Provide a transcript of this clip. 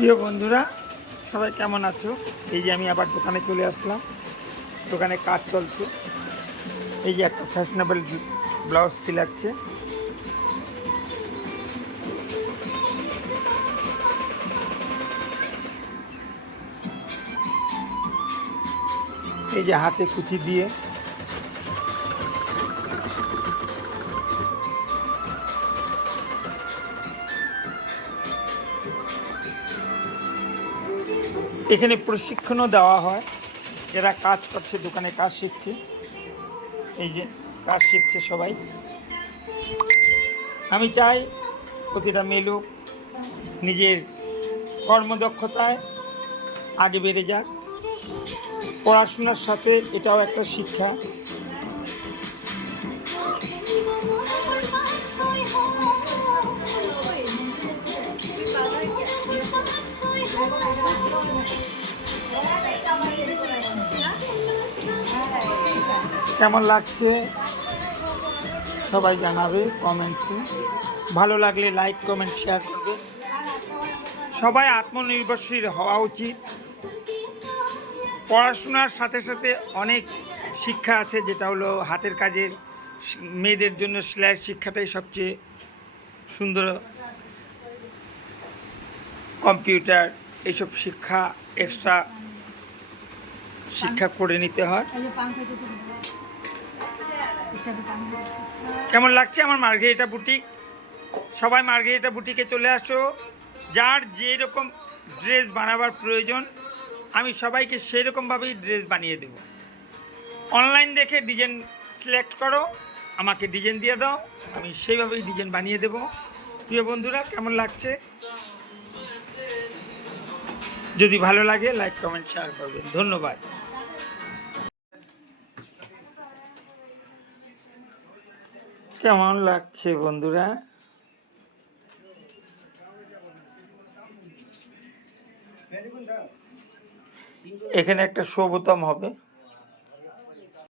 প্রিয় বন্ধুরা, সবাই কেমন আছো? এই যে আমি আবার দোকানে চলে আসলাম। দোকানে কাজ চলছে। এই যে একটা ফ্যাশনেবল ব্লাউজ সিলাচ্ছে। এই যে হাতে কুচি দিয়ে এখানে প্রশিক্ষণও দেওয়া হয়। এরা কাজ করছে, দোকানে কাজ শিখছে। এই যে কাজ শিখছে সবাই। আমি চাই প্রতিটা মেলুক নিজের কর্মদক্ষতায় আগে বেড়ে যাক। পড়াশোনার সাথে এটাও একটা শিক্ষা। কেমন লাগছে সবাই জানাবে কমেন্টসে। ভালো লাগলে লাইক, কমেন্ট, শেয়ার করবে। সবাই আত্মনির্ভরশীল হওয়া উচিত। পড়াশোনার সাথে সাথে অনেক শিক্ষা আছে, যেটা হলো হাতের কাজের। মেয়েদের জন্য সেলাইয়ের শিক্ষাটাই সবচেয়ে সুন্দর। কম্পিউটার, এইসব শিক্ষা এক্সট্রা শিক্ষা করে নিতে হয়। কেমন লাগছে আমার মার্ঘেরিটা বুটিক? সবাই মার্ঘেরিটা বুটিকে চলে আসো। যার যেরকম ড্রেস বানাবার প্রয়োজন, আমি সবাইকে সেই রকমভাবেই ড্রেস বানিয়ে দেব। অনলাইন দেখে ডিজাইন সিলেক্ট করো, আমাকে ডিজাইন দিয়ে দাও, আমি সেইভাবেই ডিজাইন বানিয়ে দেব। প্রিয় বন্ধুরা, কেমন লাগছে? যদি ভালো লাগে লাইক, কমেন্ট, শেয়ার করবেন। ধন্যবাদ। কেমন লাগছে বন্ধুরা? এখানে একটা শো বোতাম হবে।